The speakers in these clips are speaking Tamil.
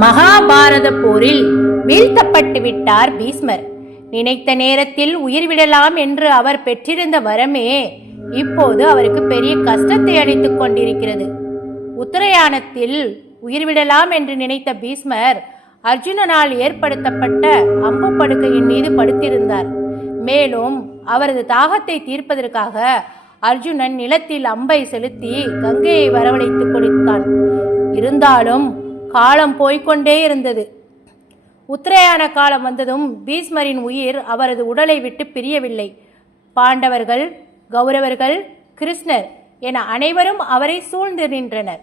மகாபாரத போரில் வீழ்த்தப்பட்டு விட்டார் பீஷ்மர். நினைத்த நேரத்தில் உயிர் விடலாம் என்று அவர் பெற்றிருந்த வரமே இப்போது அவருக்கு பெரிய கஷ்டத்தை அளித்துக் கொண்டிருக்கிறது. உத்தரயாணத்தில் உயிர்விடலாம் என்று நினைத்த பீஷ்மர் அர்ஜுனனால் ஏற்படுத்தப்பட்ட அம்பு படுக்கையின் மீது படுத்திருந்தார். மேலும் அவரது தாகத்தை தீர்ப்பதற்காக அர்ஜுனன் நிலத்தில் அம்பை செலுத்தி கங்கையை வரவழைத்துக் கொடுத்தான். இருந்தாலும் காலம் போய்கொண்டே இருந்தது. உத்தரயாண காலம் வந்ததும் பீஷ்மரின் உயிர் அவரது உடலை விட்டு பிரியவில்லை. பாண்டவர்கள், கௌரவர்கள், கிருஷ்ணர் என அனைவரும் அவரை சூழ்ந்து நின்றனர்.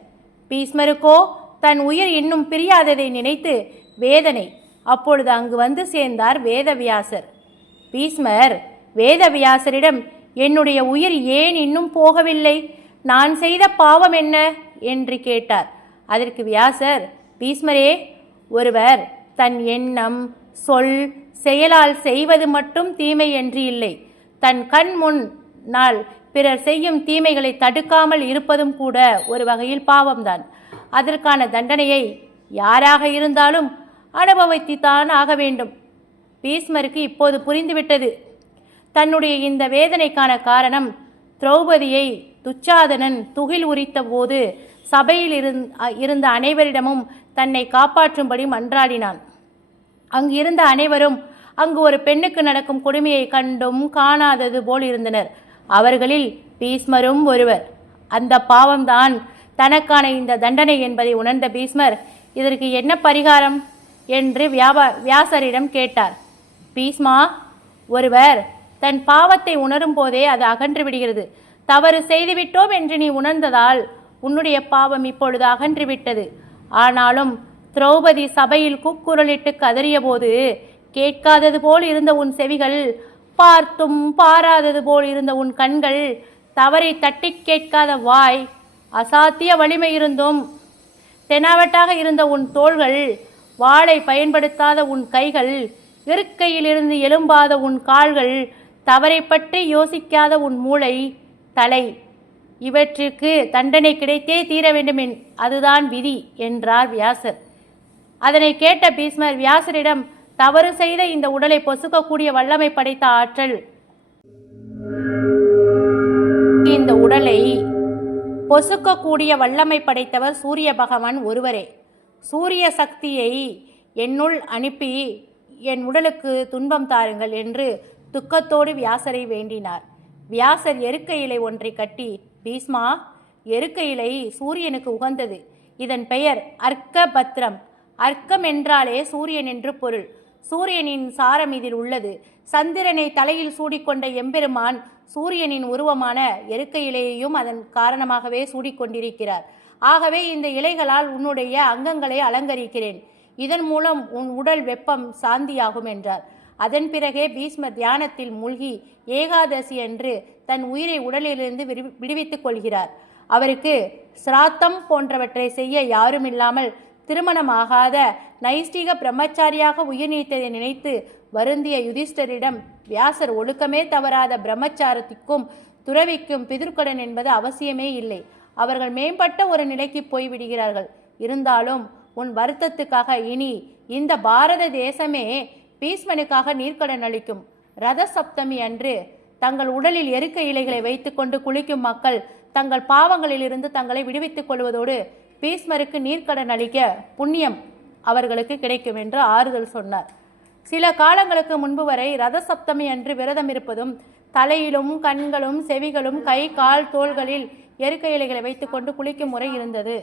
பீஷ்மருக்கோ தன் உயிர் இன்னும் பிரியாததை நினைத்து வேதனை. அப்பொழுது அங்கு வந்து சேர்ந்தார் வேதவியாசர். பீஷ்மர் வேதவியாசரிடம், என்னுடைய உயிர் ஏன் இன்னும் போகவில்லை? நான் செய்த பாவம் என்ன என்று கேட்டார். அதற்கு வியாசர், பீஷ்மரே, ஒருவர் தன் எண்ணம், சொல், செயலால் செய்வது மட்டும் தீமை என்று இல்லை. தன் கண் முன்னால் பிறர் செய்யும் தீமைகளை தடுக்காமல் இருப்பதும் கூட ஒரு வகையில் பாவம்தான். அதற்கான தண்டனையை யாராக இருந்தாலும் அனுபவித்துத்தான் ஆக வேண்டும். பீஷ்மருக்கு இப்போது புரிந்துவிட்டது. தன்னுடைய இந்த வேதனைக்கான காரணம் திரௌபதியை துச்சாதனன் துகில் உரித்த போது சபையில் இருந்த அனைவரிடமும் தன்னை காப்பாற்றும்படி மன்றாடினான். அங்கு இருந்த அனைவரும் அங்கு ஒரு பெண்ணுக்கு நடக்கும் கொடுமையை கண்டும் காணாதது போல் இருந்தனர். அவர்களில் பீஷ்மரும் ஒருவர். அந்த பாவம்தான் தனக்கான இந்த தண்டனை என்பதை உணர்ந்த பீஷ்மர், இதற்கு என்ன பரிகாரம் என்று வியாசரிடம் கேட்டார். பீஷ்மா, ஒருவர் தன் பாவத்தை உணரும் போதே அது அகன்று விடுகிறது. தவறு செய்துவிட்டோம் என்று நீ உணர்ந்ததால் உன்னுடைய பாவம் இப்பொழுது அகன்றுவிட்டது. ஆனாலும் திரௌபதி சபையில் கூக்குரலிட்டு கதறிய போது கேட்காதது போல் இருந்த உன் செவிகள், பார்த்தும் பாராதது போல் இருந்த உன் கண்கள், தவறை தட்டி கேட்காத வாய், அசாத்திய வலிமை இருந்தும் தெனாவட்டாக இருந்த உன் தோள்கள், வாளை பயன்படுத்தாத உன் கைகள், இருக்கையிலிருந்து எழும்பாத உன் கால்கள், தவறை பற்றி யோசிக்காத உன் மூளை, தலை, இவற்றிற்கு தண்டனை கிடைத்தே தீர வேண்டும், அதுதான் விதி என்றார் வியாசர். அதனை கேட்ட பீஷ்மர் வியாசரிடம், தவறு செய்த இந்த உடலை பொசுக்கக்கூடிய வல்லமை படைத்த ஆற்றல், இந்த உடலை பொசுக்கக்கூடிய வல்லமை படைத்தவர் சூரிய பகவான் ஒருவரே. சூரிய சக்தியை என்னுள் அனுப்பி என் உடலுக்கு துன்பம் தாருங்கள் என்று துக்கத்தோடு வியாசரை வேண்டினார். வியாசர் எருக்க இலை ஒன்றை கட்டி, பீஷ்மா, எருக்க இலை சூரியனுக்கு உகந்தது. இதன் பெயர் அர்க்க பத்ரம். அர்க்கம் என்றாலே சூரியன் என்று பொருள். சூரியனின் சாரம் இதில் உள்ளது. சந்திரனை தலையில் சூடிக்கொண்ட எம்பெருமான் சூரியனின் உருவமான எருக்க இலையையும் அதன் காரணமாகவே சூடிக்கொண்டிருக்கிறார். ஆகவே இந்த இலைகளால் உன்னுடைய அங்கங்களை அலங்கரிக்கிறேன். இதன் மூலம் உன் உடல் வெப்பம் சாந்தியாகும் என்றார். அதன் பிறகே பீஷ்மர் தியானத்தில் மூழ்கி ஏகாதசி அன்று தன் உயிரை உடலிலிருந்து விடுவித்துக் கொள்கிறார். அவருக்கு சிராத்தம் போன்றவற்றை செய்ய யாரும் இல்லாமல் திருமணமாகாத நைஷ்டிக பிரம்மச்சாரியாக உயிர் நீத்ததை நினைத்து வருந்திய யுதிஷ்டரிடம், வியாசர் ஒழுக்கமே தவறாத பிரம்மச்சாரத்திற்கும் துறவிக்கும் பிதிர்க்கடன் என்பது அவசியமே இல்லை. அவர்கள் மேம்பட்ட ஒரு நிலைக்கு போய்விடுகிறார்கள். இருந்தாலும் உன் வருத்தத்துக்காக இனி இந்த பாரத தேசமே பீஷ்மனுக்காக நீர்க்கடன் அளிக்கும். ரத சப்தமி அன்று தங்கள் உடலில் எருக்க இலைகளை வைத்துக்கொண்டு குளிக்கும் மக்கள் தங்கள் பாவங்களிலிருந்து தங்களை விடுவித்துக் கொள்வதோடு பீஷ்மருக்கு நீர்க்கடன் அளிக்க புண்ணியம் அவர்களுக்கு கிடைக்கும் என்று ஆறுதல் சொன்னார். சில காலங்களுக்கு முன்பு வரை ரத சப்தமி அன்று விரதம் இருப்பதும், தலையிலும் கண்களும் செவிகளும் கை கால் தோள்களில் எருக்க இலைகளை வைத்துக்கொண்டு குளிக்கும் முறை இருந்தது.